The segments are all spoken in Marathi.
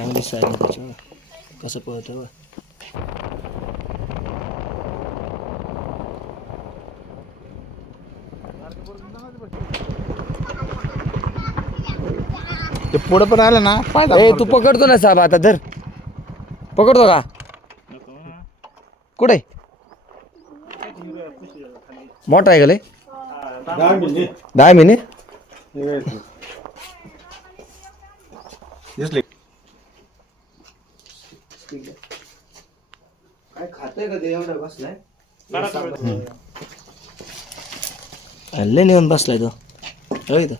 चांगली आहे त्याच्यावर. कसं पळतं ते पुढं पण आलं ना फायदा ए तू पकडतो ना साहेब आता धर. पकडतो का? कुठे? मोठा आहे का लय? दहा महिने दिसले. काय खातोय का ते एवढा बसलाय? लय नेऊन बसलाय तो. होय तो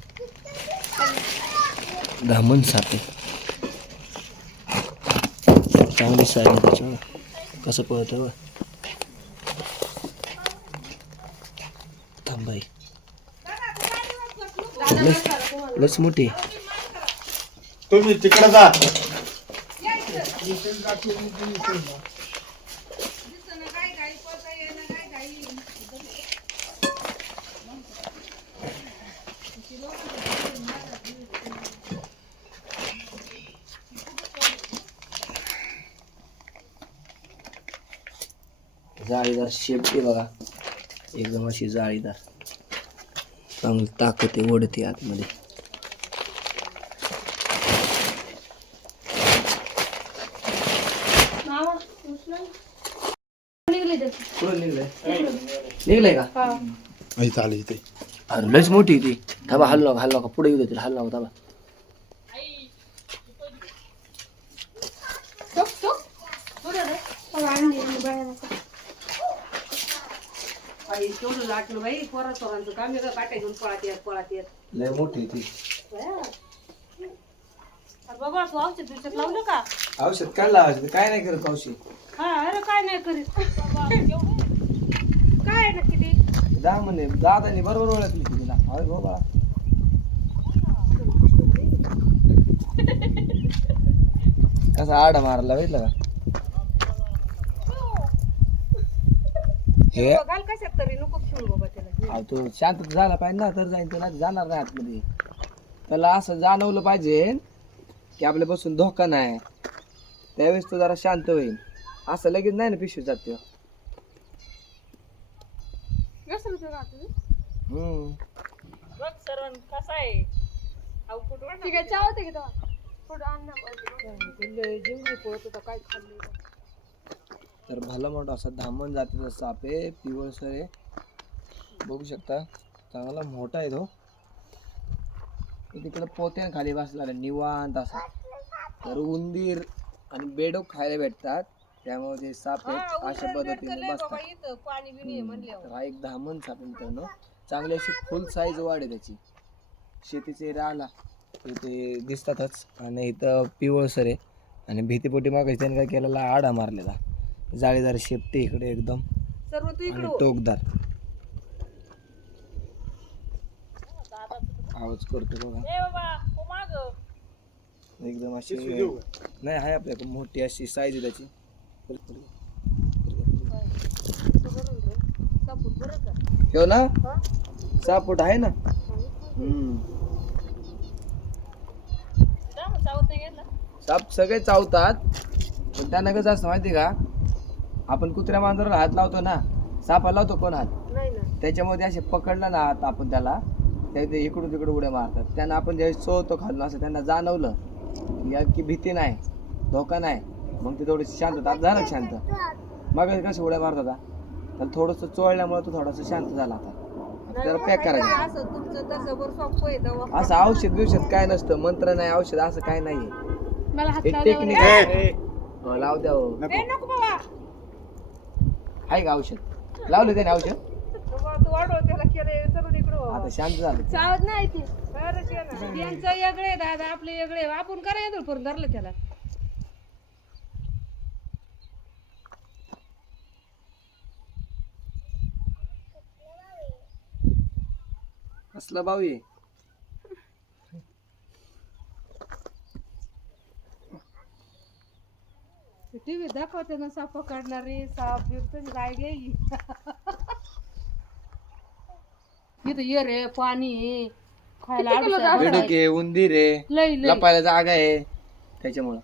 धामण सापे चांगली आहे त्याच्यावर. कसं पळतं थांबाई लस मोठी. तुम्ही तिकडे जा. जाळीदार शेपटी बघा. एकदम अशी जाळीदार. चांगली ताकद आहे ओढते आतमध्ये. निघलंय? निघलंय का? आई चालू इथे. अरे लयच मोठी ती. थांबा हल्लो का हल्लो का? पुढे येऊ देतील हल्लो का थांबा. केवढं लाटलं बाई. पोरा पोरांचं काम आहे का काट्या घेऊन पळात येत पळात येत. लय मोठी ती. अरे बाबा तू औषध बिषध लावलं का औषध काय लावायचं काय नाही करत औषध? हा अरे काय नाही करीत. काय आहे नक्की ते? दहा म्हणे दादाने बरोबर ओळखली तिला. अरे हो बाळा कसा आडा मारला बघितलं का? हे? घाल कशात तरी नको खेळू बाबा त्याला. अहो, तो शांत झाला पाहिजे ना तर जाईन तो नाही जाणार नाही आतमध्ये. त्याला असं जाणवलं पाहिजे. की आपल्यापासून धोका नाही. त्यावेळेस तो जरा शांत होईल असं लगेच नाही ना पिशवी जात. बघ कसा आहे? जिंकली होता काय खाल्लं तर भला मोठा असा धामण जातीचा साप आहे पिवळसर आहे. बघू शकता चांगला मोठा आहे तो तो. तिकडे पोत्या खाली बसला निवांत असा तर उंदीर आणि बेडूक खायला भेटतात. त्यामुळे ते साप आहेत अशा पद्धतीने बसतात. हा एक धामण साप मित्रांनो. चांगली अशी फुल साईज वाढ आहे त्याची. शेतीचे राहला इथे दिसतातच. आणि इथं पिवळसर आहे. आणि भीतीपोटी मागायची त्याने काय केलेला आडा मारलेला. जाळीदार शेपटे इकडे एकदम. तू आणि इकडं टोकदार. आवाज करतो बघा. ए बाबा हो माग. एकदम अशी नाही आहे आपल्याकडे मोठी अशी साईज आहे त्याची. ठेव ना. सहा फूट आहे ना? साप सगळे चावतात. पण त्यांना कसं असतं माहिती का? आपण कुत्र्या मांजराला हात लावतो ना सापाला लावतो कोण हात? नाही ना. त्याच्यामुळे ते असे पकडलं ना हात आपण त्याला त्या ते इकडून तिकडे उड्या मारतात. त्यांना आपण ज्यावेळेस चोळतो खालून असं त्यांना जाणवलं या की भीती नाही धोका नाही. मग ते थोडे शांत होतात. झालं शांत? मग कसं उड्या मारत होता त्याला थोडंसं चोळल्यामुळे तो थोडासा शांत झाला आता. आता त्याला पॅक करायचं. असं औषध बिवषध काय नसतं. मंत्र नाही औषध असं काय नाहीये. मला हात एक टेक्निक लाव द्या हो. आहे का औषध? लावलं त्याने औषध? चलून इकडं बाबा. आता शांत झालं. चावत नाही ते. खरंच आहे ना. त्यांचं वेगळे दादा आपले वेगळे आपण करा येतो करून धरलं त्याला. कसला भाऊ टीव्ही दाखवते ना साप काढणारे साप बिप तुम्ही काय घ्यायची? इथं ये रे पाणी आहे, खायला बेडूक आहे? उंदीर आहे. लय लय लपायला जागा आहे त्याच्यामुळं.